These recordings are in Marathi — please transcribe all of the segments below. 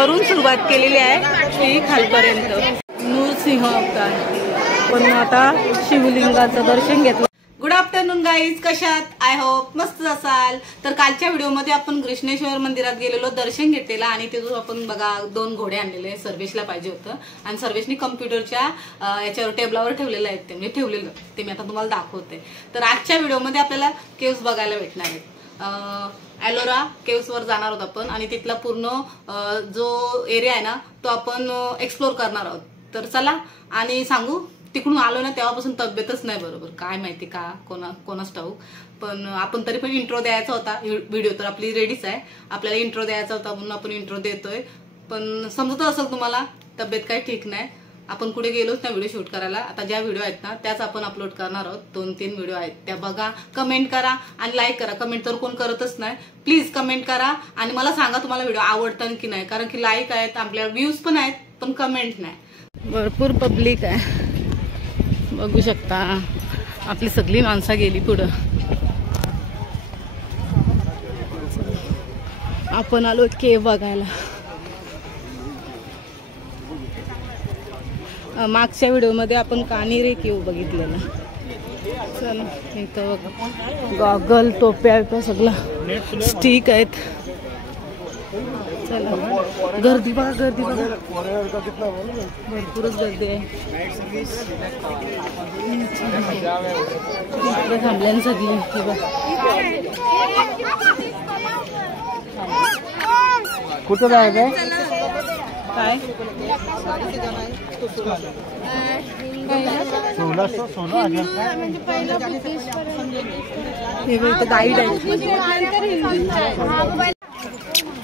वरून सुरुवात केलेली आहे ती खालपर्यंत नृसिंह अवतार. पण आता शिवलिंगाचं दर्शन घेतलं. गुड आफ्टरनून गाईज, कशात? आय होप मस्त असाल. तर कालच्या व्हिडिओमध्ये आपण कृष्णेश्वर मंदिरात गेलेलो, दर्शन घेतलेलं आणि तिथून आपण बघा 2 घोडे आणलेले. सर्वेशला पाहिजे होतं आणि सर्वेशनी कम्प्युटरच्या याच्यावर टेबलावर ठेवलेलं आहेत ते, म्हणजे ठेवलेलं ते मी आता तुम्हाला दाखवते. तर आजच्या व्हिडिओमध्ये आपल्याला केव्स बघायला भेटणार आहेत. एलोरा केव्स वर जाणार आहोत आपण आणि तिथला पूर्ण जो एरिया आहे ना तो आपण एक्सप्लोर करणार आहोत. तर चला, आणि सांगू तिकडून आलो ना तेव्हापासून तब्येतच नाही बरोबर, काय माहिती का, कोणाच ठाऊक. पण आपण तरी पण इंट्रो द्यायचा होता. व्हिडिओ तर आपली रेडीच आहे, आपल्याला इंट्रो द्यायचा होता म्हणून आपण इंट्रो देतोय. पण समजत असेल तुम्हाला तब्येत काही ठीक नाही, आपण कुठे गेलोच ना व्हिडिओ शूट करायला. आता ज्या व्हिडिओ आहेत ना त्याच आपण अपलोड करणार आहोत. 2-3 व्हिडिओ आहेत त्या बघा, कमेंट करा आणि लाईक करा. कमेंट तर कोण करतच नाही, प्लीज कमेंट करा आणि मला सांगा तुम्हाला व्हिडिओ आवडतात की नाही. कारण की लाईक आहेत, आपल्या व्ह्यूज पण आहेत, पण कमेंट नाही. भरपूर पब्लिक आहे, बघू शकता. आपली सगळी माणसं गेली पुढं. आपण आलो केव बघायला. मागच्या व्हिडिओमध्ये आपण कान्हेरे केव बघितलेला. चला, इथं बघा गॉगल, टोप्या, सगळं स्टिक आहेत. चला, गर्दी बघा, गर्दी बघा, भरपूरच गर्दी आहे. थांबल्यान सगळी कुठं जायचं काय गाईड आहे.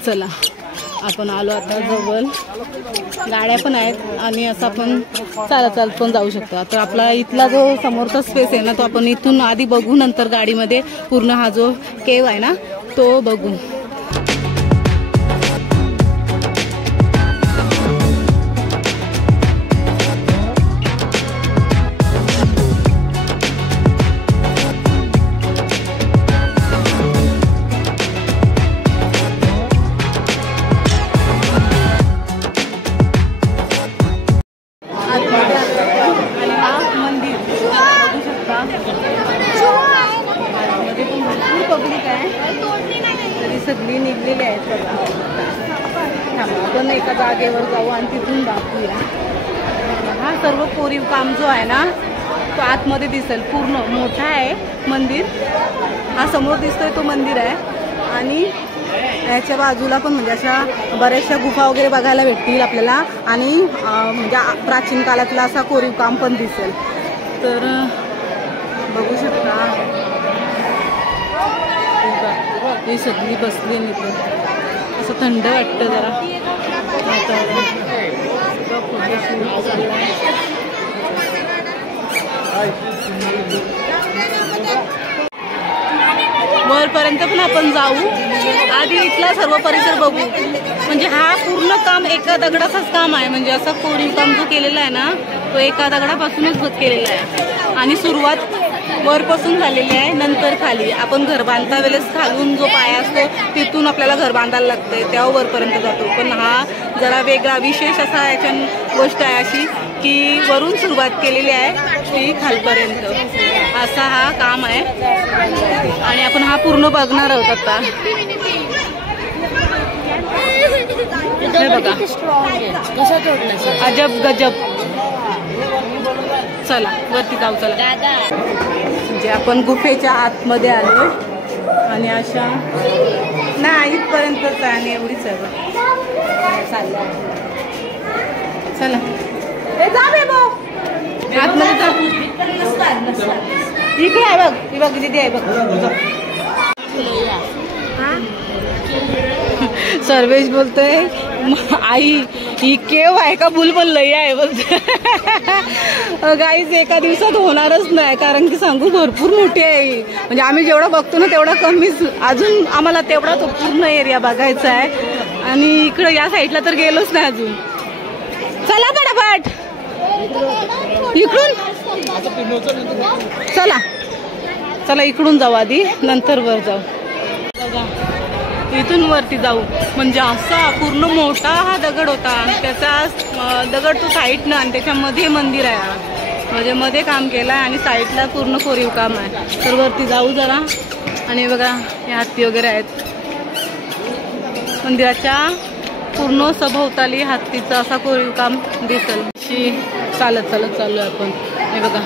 चला, आपण आलो आता जवळ. गाड्या पण आहेत आणि असं आपण चालत पण जाऊ शकतो. तर आपला इथला जो समोरचा स्पेस आहे ना तो आपण इथून आधी बघू, नंतर गाडीमध्ये पूर्ण हा जो केव आहे ना तो बघू. सगळी निघलेली आहेत. आपण एका जागेवर जाऊ आणि तिथून दाखवूया. हा सर्व कोरीव काम जो आहे ना तो आतमध्ये दिसेल. पूर्ण मोठा आहे मंदिर. हा समोर दिसतोय तो मंदिर आहे आणि याच्या बाजूला पण म्हणजे अशा बऱ्याचशा गुफा वगैरे बघायला भेटतील आपल्याला. आणि म्हणजे प्राचीन काळातला असा कोरीव काम पण दिसेल. तर बघू शकता ही सगळी बसली निघून. असं थंड वाटतं जरा वरपर्यंत पण आपण जाऊ. आधी इथला सर्व परिसर बघू. म्हणजे हा पूर्ण काम एका दगडाचंच काम आहे. म्हणजे असा कोरीव काम जो केलेला आहे ना तो एका दगडापासूनच केलेला आहे आणि सुरुवात वरपासून झालेली आहे, नंतर खाली. आपण घर बांधता वेळेस खालून जो पाया असतो तिथून आपल्याला घर बांधायला लागतंय, तेव्हा वरपर्यंत जातो. पण हा जरा वेगळा विशेष असा याच्या गोष्ट आहे अशी की वरून सुरुवात केलेली आहे ती खालपर्यंत, असा हा काम आहे. आणि आपण हा पूर्ण बघणार आहोत आता. हे बघा, अजब गजब. चला वरती जाऊ. चला, म्हणजे आपण गुफेच्या आतमध्ये आलो आणि अशा नाही इथपर्यंतच आहे आणि एवढीच आहे चाललं. चला आतमध्ये जा. इकडे आहे बघ, ही बघ दिदी आहे बघ. सर्वेश बोलतोय आई ही केव आहे का बुलबुल लई आहे बोलते. गाईज एका दिवसात होणारच नाही, कारण की सांगू भरपूर मोठी आहे. म्हणजे आम्ही जेवढा बघतो ना तेवढा कमीच. अजून आम्हाला तेवढा तो पूर्ण एरिया बघायचा आहे आणि इकडं या साईडला तर गेलोच नाही अजून. चला पटापट इकडून. चला चला इकडून जाऊ आधी, नंतर वर जाऊ. इथून वरती जाऊ. म्हणजे असा पूर्ण मोठा हा दगड होता, त्याचा दगड तो साईडनं आणि त्याच्यामध्ये मंदिर आहे. म्हणजे मध्ये काम केलं आहे आणि साईडला पूर्ण कोरीव काम आहे. तर वरती जाऊ जरा. आणि बघा हे हत्ती वगैरे आहेत. मंदिराच्या पूर्ण सभोवताली हत्तीचा असा कोरीव काम दिसेल. चालत चालत चालू आहे आपण. हे बघा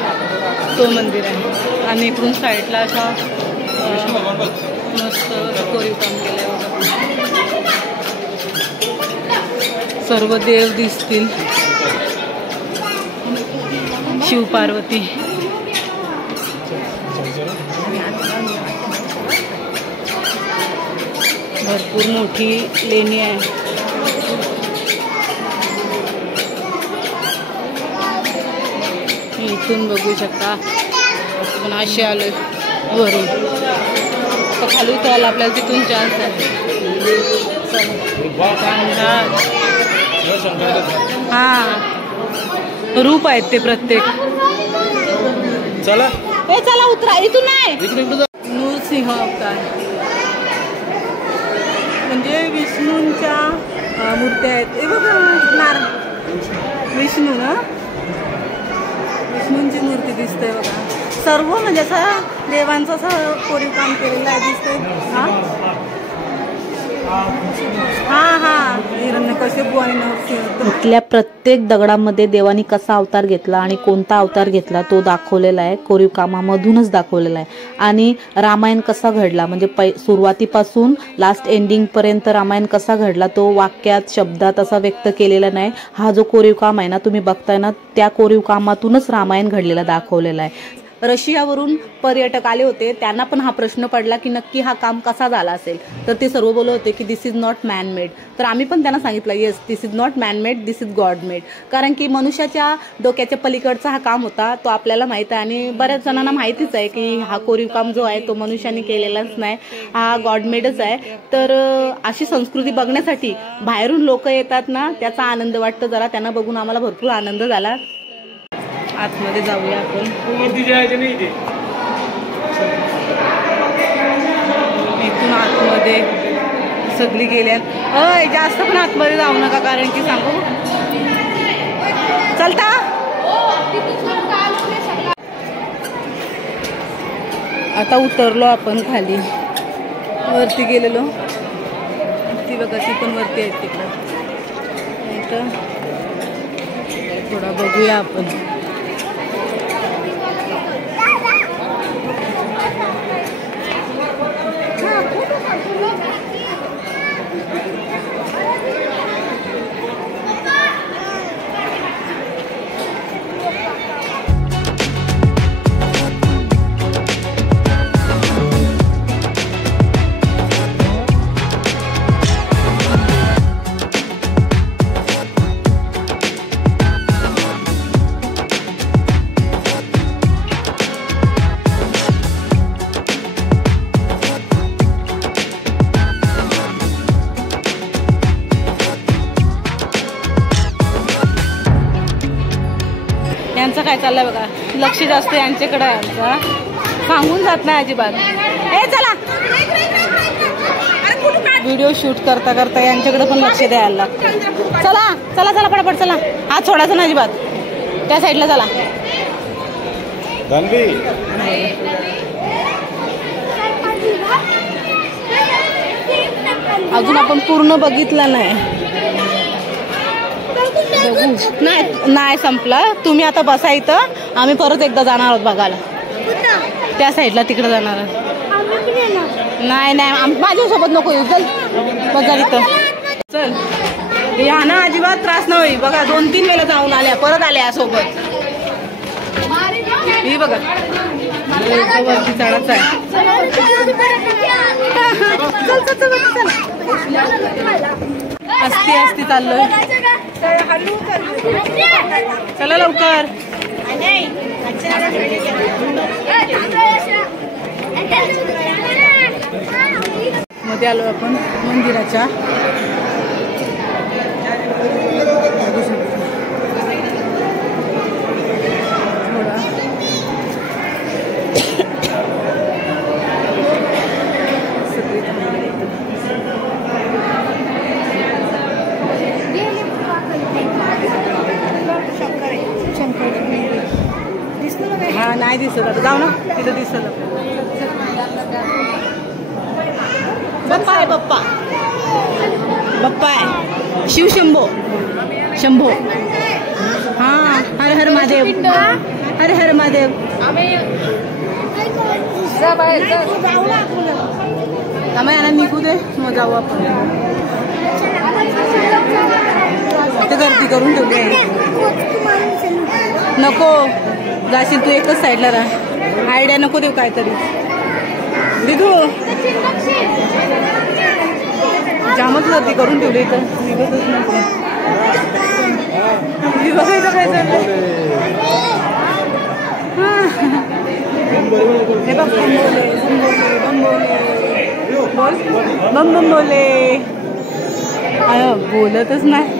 तो मंदिर आहे आणि इकडून साईडला असा मस्त कोरीव काम केलंय. सर्व देव दिसतील, शिव पार्वती. भरपूर मोठी लेणी आहे. इथून बघू शकता. पण असे आलोय वरून, तर खाली उतरायला आपल्याला तिथून चान्स आहे. हा रूप आहेत ते प्रत्येक. चला हे चला उतरा. इथून नाही, नृसिंह अवतार म्हणजे विष्णूंच्या मूर्त्या आहेत. हे बघा विष्णू ना, विष्णूंची मूर्ती दिसते बघा. सर्व म्हणजे असं देवांचं असं कोरीव काम केलेलं आहे दिसतंय. इथल्या प्रत्येक दगडामध्ये देवानी कसा अवतार घेतला आणि कोणता अवतार घेतला तो दाखवलेला आहे. कोरीव कामामधूनच दाखवलेला आहे. आणि रामायण कसा घडला म्हणजे सुरुवातीपासून लास्ट एंडिंग पर्यंत रामायण कसा घडला तो वाक्यात शब्दात असा व्यक्त केलेला नाही. हा जो कोरीव काम आहे ना तुम्ही बघताय ना, त्या कोरीव कामातूनच रामायण घडलेला दाखवलेला आहे. रशियावरून पर्यटक आले होते, त्यांना पण हा प्रश्न पडला की नक्की हा काम कसा झाला असेल. तर ते सर्व बोलत होते की दिस इज नॉट मॅन मेड. तर आम्ही पण त्यांना सांगितलं yes this is not man made, this is God made. कारण की मनुष्याच्या डोक्याच्या पलीकडचा हा काम होता, तो आपल्याला माहित आहे. आणि बऱ्याच जणांना माहितीच आहे की हा कोरीव काम जो आहे तो मनुष्याने केलेलाच नाही, हा गॉड मेडच आहे. तर अशी संस्कृती बघण्यासाठी बाहेरून लोक येतात ना, त्याचा आनंद वाटतो जरा. त्यांना बघून आम्हाला भरपूर आनंद झाला. आतमध्ये जाऊया आपण. इथून आतमध्ये सगळी गेल्या. जास्त पण आतमध्ये जाऊ नका, कारण की सांगू चलता. आता उतरलो आपण खाली. वरती गेलेलो, ती बघा ती पण वरती आहे तिकडं. थोडा बघूया आपण. यांचं काय चाललंय बघा, लक्ष जास्त यांच्याकडे आहे आमचा. सांगून जात नाही अजिबात. चला व्हिडिओ शूट करता करता यांच्याकडे पण लक्ष द्यायला लागतं. चला चला चला पटापट चला. हात सोडायचा ना अजिबात. त्या साईडला चला. अजून आपण पूर्ण बघितलं नाही. नाही संपला. तुम्ही आता बसा इथं, आम्ही परत एकदा जाणार आहोत बघायला. त्या साईडला तिकडे जाणार आहोत. नाही नाही माझ्यासोबत नको येऊ. चल बघा इथं चल. या ना अजिबात त्रास नाही. बघा 2-3 वेळा जाऊन आल्या, परत आल्या सोबत. ही बघा वरती चढाच आहे. असती असती चाललोय. चला लवकर. मध्ये आलो आपण मंदिराच्या. नाही दिसत आता, जाऊ ना तिथं दिसत. बाप्पा आहे, बाप्पा बाप्पा आहे, शिव शंभो शंभो. हा, हर हर महादेव, हर हर महादेव. आम्ही यांना निघू दे, मग जाऊ आपण. ते गर्दी करून ठेवली आहे. नको जाशील तू, एकच साईडला राहा. आयडिया नको देऊ काहीतरी. दिदू जामच गर्दी करून ठेवली इथं, निघतच नाही. बघायचं काय चाललंय. हे बघ, बम बम बोले. अय बोलतच नाही.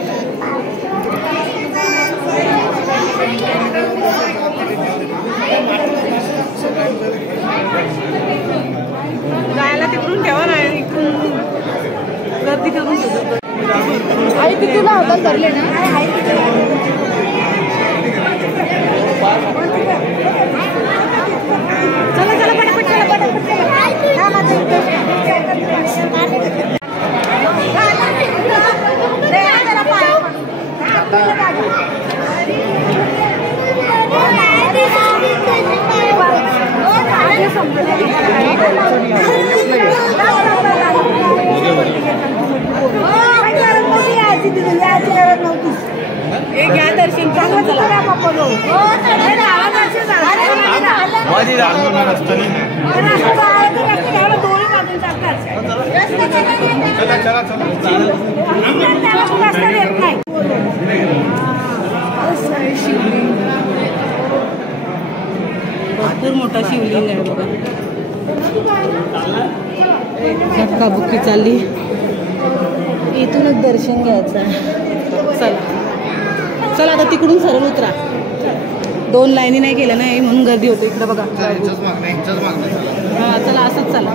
जायला तिकडून ठेवा ना, इकडून गर्दी करून ठेवतो. आई ती तुला होता करले ना. चला चला पटापट, चला पटापट. एक घ्या दर्शन चांगलं. चला भरपूर मोठा शिवलिंग आहे बघा. धक्काबुक्की चालली, इथूनच दर्शन घ्यायचं आहे. चला चला आता तिकडून सरळ उतरा. 2 लाईनी नाही केल्या नाही म्हणून गर्दी होते इकडे बघा. हा चला असंच चला,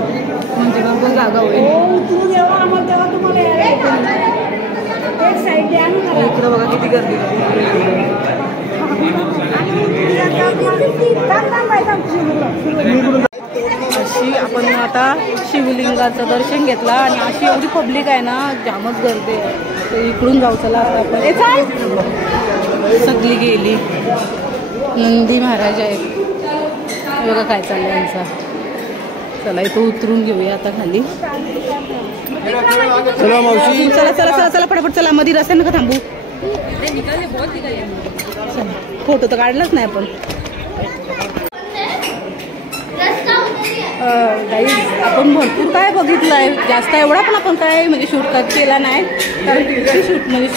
म्हणजे मग जागा होईल. इकडं बघा किती गर्दी. अशी आपण आता शिवलिंगाचं दर्शन घेतला आणि अशी एवढी पब्लिक आहे ना, जामच गर्दी आहे. तर इकडून जाऊ चला आता आपण. सगळी गेली. नंदी महाराज आहेत बघा काय चाललंय यांचा. चला इथं उतरून घेऊया आता खाली. चला मावशी, चला चला चला चला पटापट चला. मध्ये रस्त्या नका थांबू. फोटो तर काढलाच नाही आपण. आपण भरपूर काय बघितलंय, जास्त एवढा पण आपण काय म्हणजे शूट केला नाही. कारण शूट म्हणजे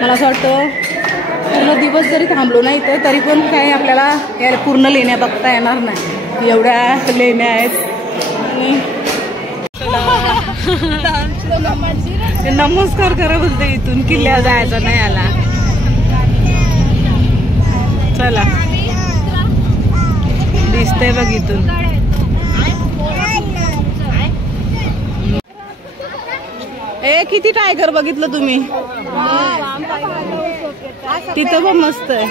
मला असं वाटतं पूर्ण दिवस जरी थांबलो नाही तर तरी पण काय आपल्याला या पूर्ण लेण्या बघता येणार नाही. एवढ्या लेण्या आहेत. नमस्कार करा बोलते, इथून किल्ल्यावर जायचं नाही आला. चला दिसतंय बघ इथून. ए किती टायगर बघितलं तुम्ही. तिथं पण मस्त आहे.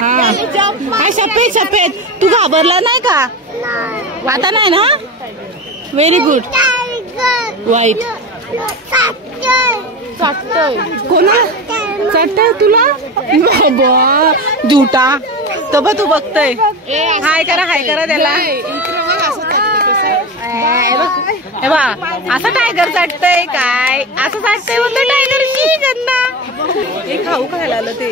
हा सफेद सफेद. तू घाबरला नाही का आता? नाही ना. Very good. वाईट कोणा चटतय तुला बाबा झुटा. तर तू बघतय. हाय करा त्याला. हे बा असं टायगर चटतय काय, असं चटतय म्हणतो टायगर शी. त्यांना हे खाऊ खायला आलं ते.